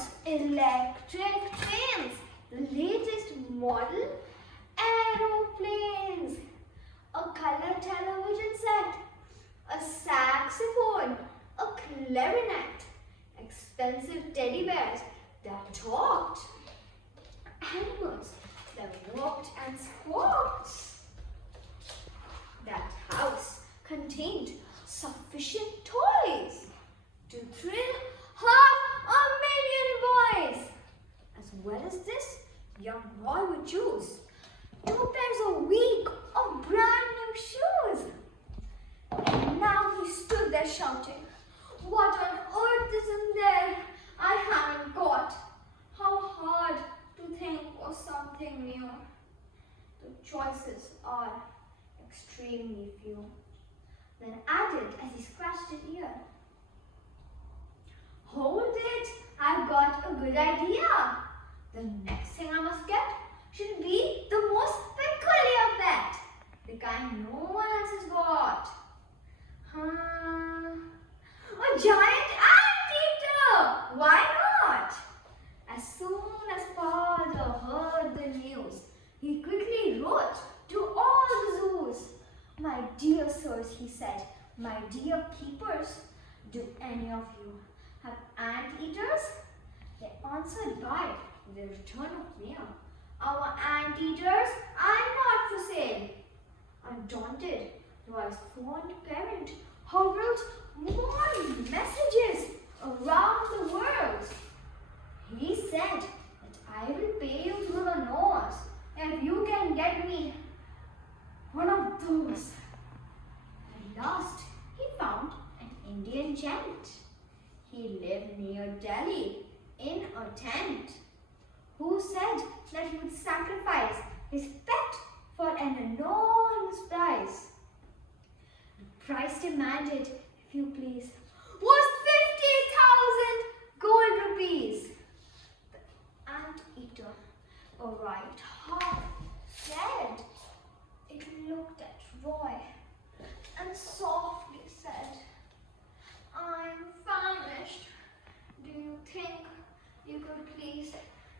course, electric trains, the latest model aeroplanes, a color television set, a saxophone, a clarinet, expensive teddy bears that talked, animals that walked and squawked. That house contained sufficient toys to thrill 500,000 boys. As well as this, young Roy would choose 2 pairs a week of brand new shoes. And now he stood there shouting, "What on earth is in there I haven't got? How hard to think of something new. The choices are extremely few." Then added as he scratched his ear, "Hold it, I've got a good idea. The next thing I must get should be the most peculiar pet, the kind no one else has got. A giant anteater! Why not?" As soon as father heard the news, he quickly wrote to all the zoos. "My dear sirs," he said, "my dear keepers, do any of you have anteaters?" They answered by the return of mail, "Our anteaters are not for sale." Undaunted, Roy's fond parent hurled more messages around the world. He said that I will pay you through the nose if you can get me one of those. At last, he found an Indian gent. He lived near Delhi in a tent, who said that he would sacrifice his pet for an enormous price. The price demanded, if you please, was 50,000 gold rupees. The anteater, a right half dead, it looked at Roy and softly said, "I'm famished. Do you think you could please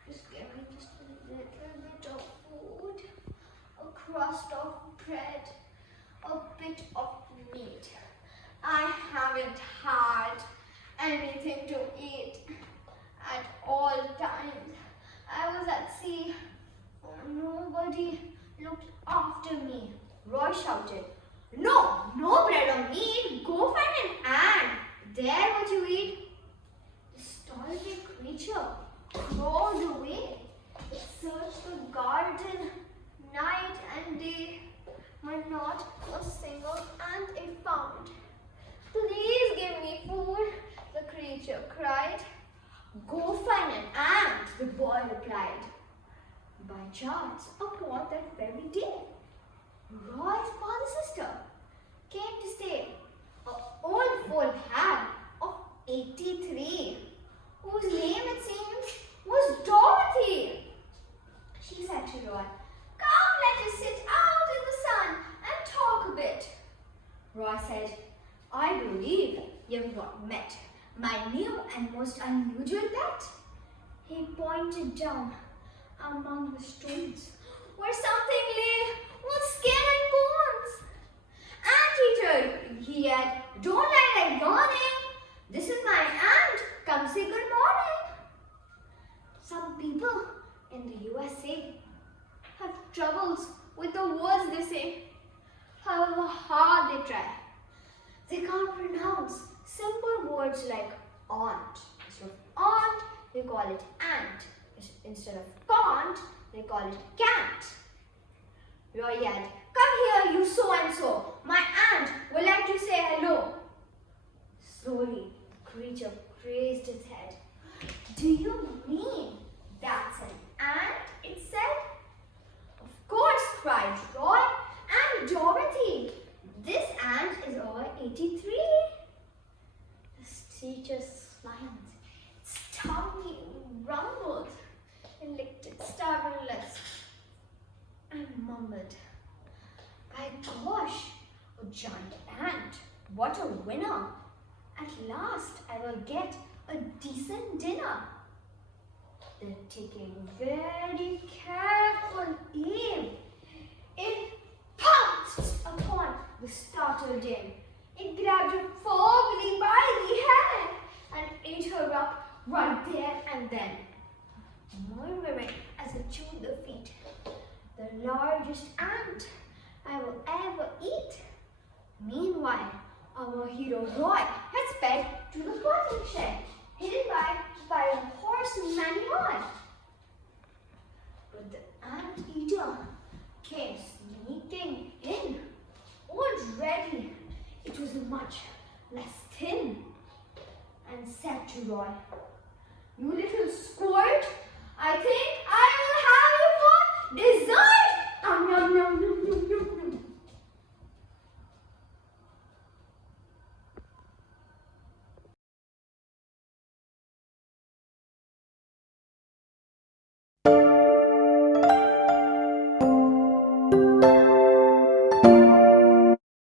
just give me just a little bit of food? A crust of bread, a bit of meat. I haven't had anything to eat at all times. I was at sea. Nobody looked after me." Roy shouted, "No, no bread or meat. Go find an ant. There what you eat." The stalwart creature crawled away. It searched the garden night and day, but not a single ant it found. "Please give me food," the creature cried. "Go find an ant," the boy replied. By chance, upon that very day, Roy's father's sister came to stay, an old old hag of 83, whose name it seems was Dorothy. She said to Roy, "Come, let us sit out in the sun and talk a bit." Roy said, "I believe you've not met my new and most unusual pet." He pointed down among the stones where something lay with skin and bones. "Anteater," he said, "don't lie like yawning. This is my aunt. Come say good morning." Some people in the USA have troubles with the words they say. However hard they try, they can't pronounce simple words like aunt. Instead of aunt, they call it ant. Instead of can't, they call it can't. Roy yelled, "Come here, you so-and-so. My aunt would like to say hello." Slowly, the creature raised its head. "Do you mean that's an ant?" it said. "Of course," cried Roy and Dorothy. "This ant is over 83. The teacher smiled. Its tummy rumbled. It licked its stubborn lips and mumbled, "By gosh, a giant ant. What a winner. At last I will get a decent dinner." Then taking very careful aim, it pounced upon the startled Jim. It grabbed her firmly by the hand and ate her up right there and then, murmuring as it chewed the feet, "The largest ant I will ever eat." Meanwhile, our hero Roy had sped to the potting shed, hidden by a horse manure. But the ant-eater came sneaking in. Already, it was much less thin, and said to Roy, "You little squirt, I think I will have you for dessert." Nom nom nom nom.